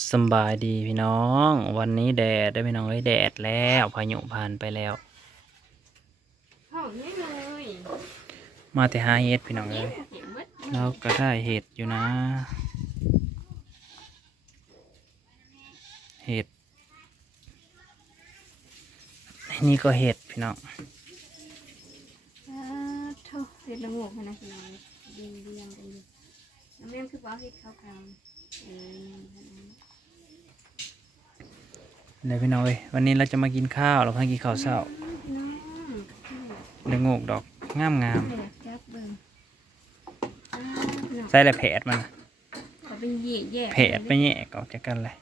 สำบายดีพี่น้อง วันนี้แดดได้อพี่น้องเอ้ยแดดแล้วพายุผ่านไปแล้วหอมนี่เลยมาแต่หาเห็ดพี่น้องเอ้ยเห็นมั้ยเราก็ได้เห็ดอยู่นะ เห็ดอันนี่ก็เห็ดพี่น้องอ่าโถ่เห็ดละโงกพนักงานเรียงเรียงกันอยู่น้ำเลี้ยงคือว่าเห็ดขาวๆ เออเดี๋ยวพี่น้องเอ้ยวันนี้เราจะมากินข้าวเราพากินข้าวเช้าน้องเดงโงกดอกงามงามเห็ดจับเบิ่งอ่าพี่น้องๆใส่แต่แผดมันน่ะขอเป็นเหย่แย่แผดไปแยกออกจากกันเลย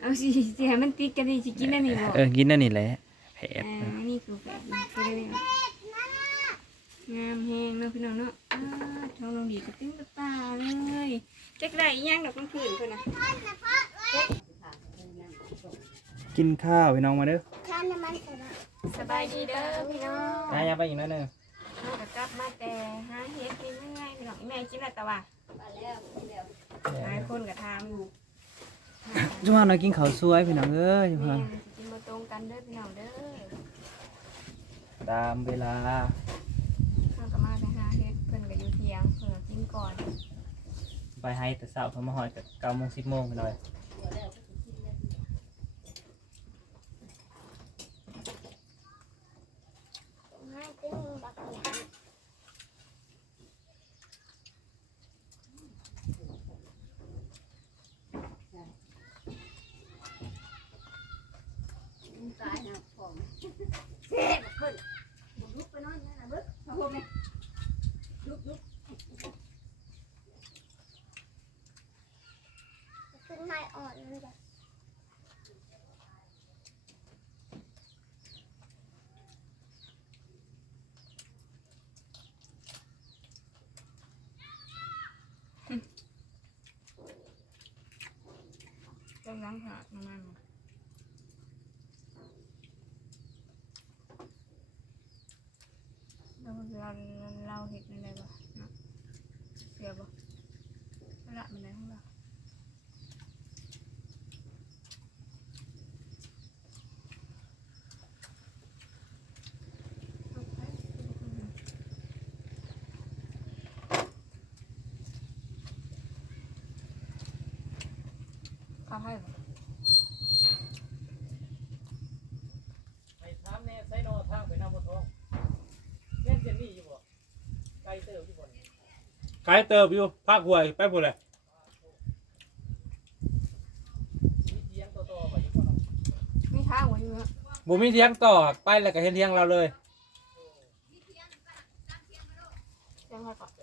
เอาสิสิให้มันติดกันดิสิกินได้นี่บ่เออกินนั่นนี่แหละแผดอ่านี่คือแฝดคือได้นี่งามแฮงเนาะพี่น้องเนาะอ่าท้องลงดีกระติ้งกระตาเลย จักได้อีหยังดอกกลางคืนเพิ่นน่ะกินข้าวพี่น้องมาเด้อสบายดีเด้อพี่น้องนายยังไปอีกแล้วเด้อเราก็กลับมาแต่หาเฮ็ดกินง่ายๆพี่น้องอีแม่กินแล้วแต่ว่าหลายคนก็ถามอยู่จุ๊ว่าเรากินข้าวสวยพี่น้องเอ้ยจุ๊แม่ว่าสิกินบ่ตรงกันเด้อพี่น้องเด้อตามเวลาเราก็มาแต่หาเฮ็ดเพิ่นก็อยู่เที่ยงเพิ่นก็กินก่อน ไปให้แต่เช้าเพิ่นมาหอดกับเก้าโมงสิบโมงพี่น้อยขึ้นไม้อ่อนเลยจ้ะ กำลังหาน้ำมันเราเราเราเห็ดอะไรบ้างเสียบ่ละมันได้ของเรา เขา ให้บ่ไอ้ถามแน่ไซโนทางไปน้ำบ่ทองแม่นเจนนี่อยู่บ่ไกลเติบอยู่บ่ขายเติบอยู่ภาคหวยไปพูดเลยมีเสียงต่อๆไปอยู่บ่เนาะมีทางไว้อยู่เนาะบุมีเทียงต่อไปแล้วก็เห็นเทียงเราเลยเสียงใครก่อนไ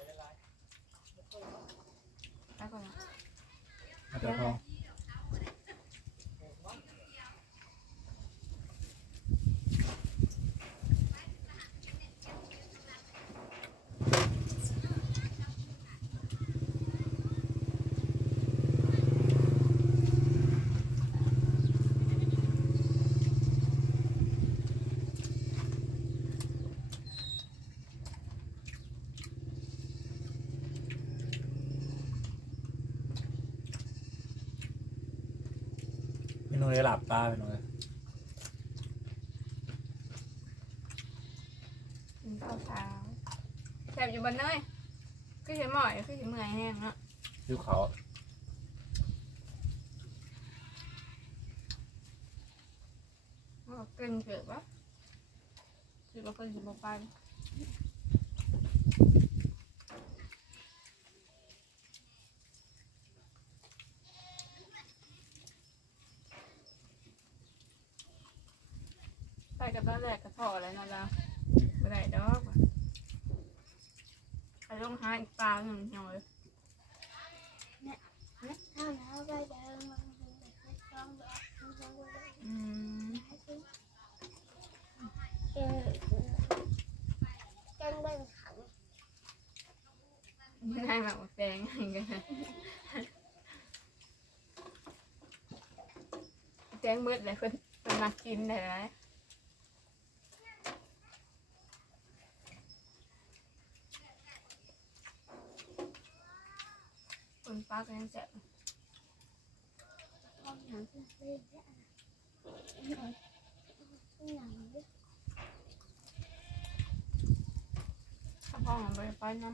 ปก่อนนะเติบทอง เมนูเลยหลับตาไปหน่อยกินข้าวเช้าแสบอยู่บนเนยคือเห็นหมอยคือเห็นเมื่อยแห้งเนาะดูเขามันก็เกินเกิดวะสิบกว่าคนสิบกว่าไปไปกับตอนแร กกับพ่ออะไรนั่นละไม่ได้ดอกไปลงหาอีกปลาหนึ่งหน่อยถ้าแล้วไปเดินมันจะไปช่องแบบช่องแบบอืมเออจังเบิ่งขังไม่ได้แบบแปลงอะไรกันนะแจ้งเบิดเลยเพิ่นเพิ่นมากินได้ไคนป้าก็ยังแซ่บพอองอย่างที่เล่นเนี่ยอย่างนี้ถ้าพ่อมันไปไปน้ำ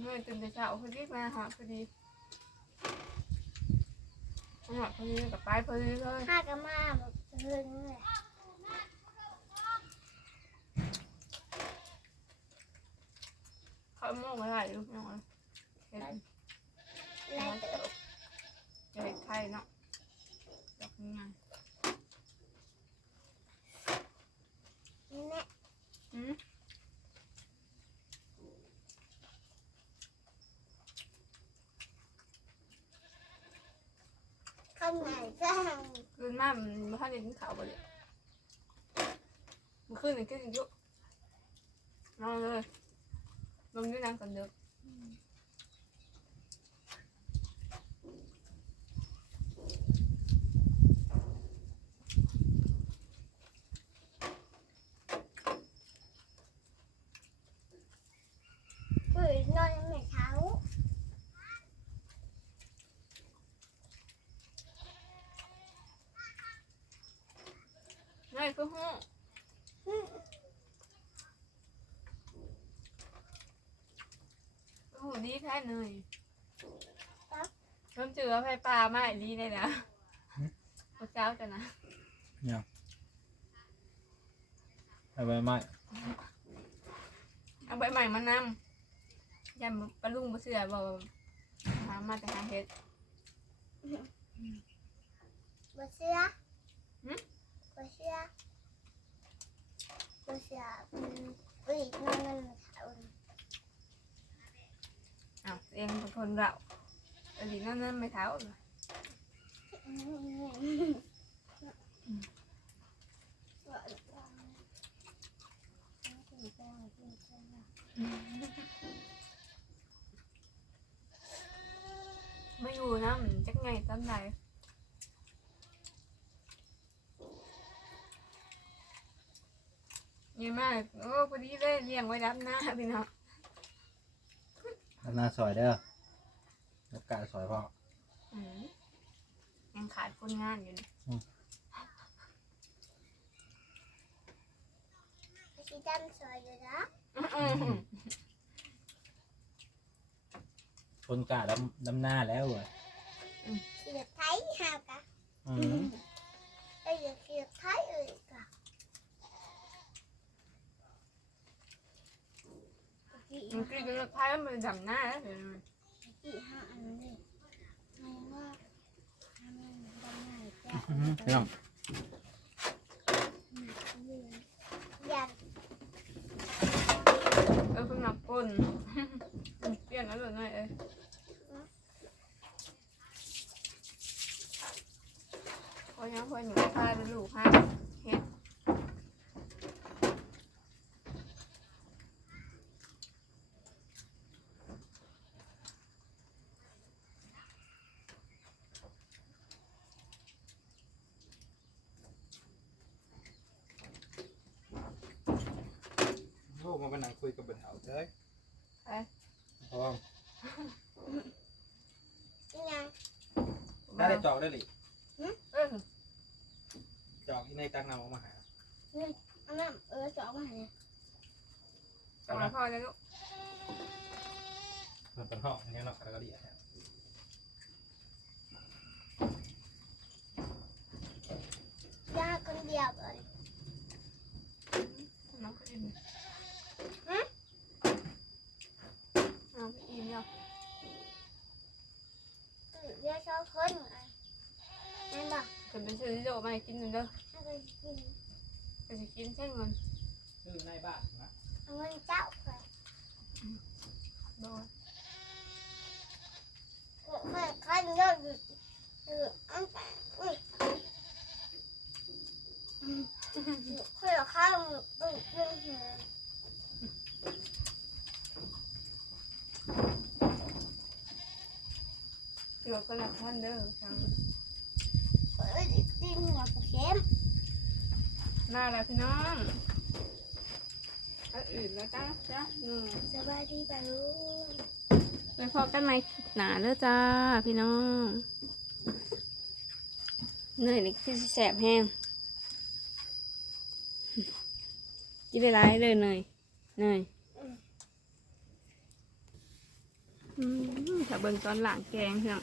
เมื่อตื่นแต่เช้าพอดีมาหาพอดีมาหาพอดีกับไปพอดีเลยข้าก็มาแบบเฮิงเลยเขาโม่มาได้ลูกน้อย เห็นแล้วเติบจะเห็นไทยเนาะดอกงานแม่อืมข้างในจ้างคืนมามันไม่ค่อยได้กินข้าวเลยมันขึ้นอีกขึ้นอีกยุนอนเลยลงด้วยน้ำกันเด้อ ปืนนอนไม่เช้า นี่คือห้องโอ้โหดีแท้เลยเพิ่มเจอไฟปลาไม่ดีเลยนะพระเจ้าจะนะเนี่ยไปไปไม่เอาใบใหม่มานำยันปลาลุงปลาเสือบอกว่าหามาแต่หาเห็ดบ่เชื่อหึบ่เชื่อบ่เชื่ออืมปืนนอนไม่เช้า อ้าวเองเป็นคนเราอันนี้นั่นนั่นไม่เท้าเลยไม่อยู่นะมันจักไงตอนไหน ยังมากโอ้พอดีเลยเลี้ยงไว้รับหน้าพี่น้องทำหน้าซอยเด้อแล้วกะซอยพ่ออืมยังขาดคนงานอยู่นะสีดำสวยอยู่นะอื้อหือคนกะดำดำหน้าแล้วเว้ยเสียไทยหาวกะอืม เอ้ยเสียไทยเอ้ยกะกี่ มันกรีดกันแล้วท้ายมันดำหน้าแล้วเดี๋ยวมันกี่ห้าอันนี้ไม่ว่าทำมันดำหน่อยจ้ะอืมพี่น้องอยาก เออเพิ่งนับก้น เปลี่ยนแล้วเหรอไงเอ้ยพอยังพอหนูพาไปลูกให้เฮ็ด โอ้ มาเป็นนังคุยกับเบนเถาเจ้ยเอ้ยพร้อมยังได้ได้จอกได้หรือเออจอกที่ในตักนำออกมาหาอันนั้นเออจะเอามาให้เอามาพ่อแล้วลูกมันเป็นห้องอย่างเงี้ยเนาะแล้วก็ดีอะ ยาคนเดียวเลย น้องก็อิ่มเอาไปอิ่มเนาะ เรียกชอบคนไงนั่นบอก จะเป็นซื้อ โดมาให้กินหนึ่งเด้อให้ไปกินไปจะกินใช่เงินซื้อในบ้านนะเอาเงินเจ้าไปโดยเคยคันเยอะอยู่คืออันแต่อุ้ยเคยข้าวอุ้ยอุ้ยอุ้ยเกือบก็ละท่านเด้อทางเอ้ย ตีหัวกับเข็มหน้าแล้วพี่น้องอันอื่นแล้วจ้าจ้าหนึ่งสบายดีป่ะลูกไปพบกันใหม่คลิปหนาเด้อจ้าพี่น้องบเนยนี่คือสิแสบแห้งกินได้หลายเลยเนยเนยอืมถ้าเบิ่งตอนหลังแกงเพื่อน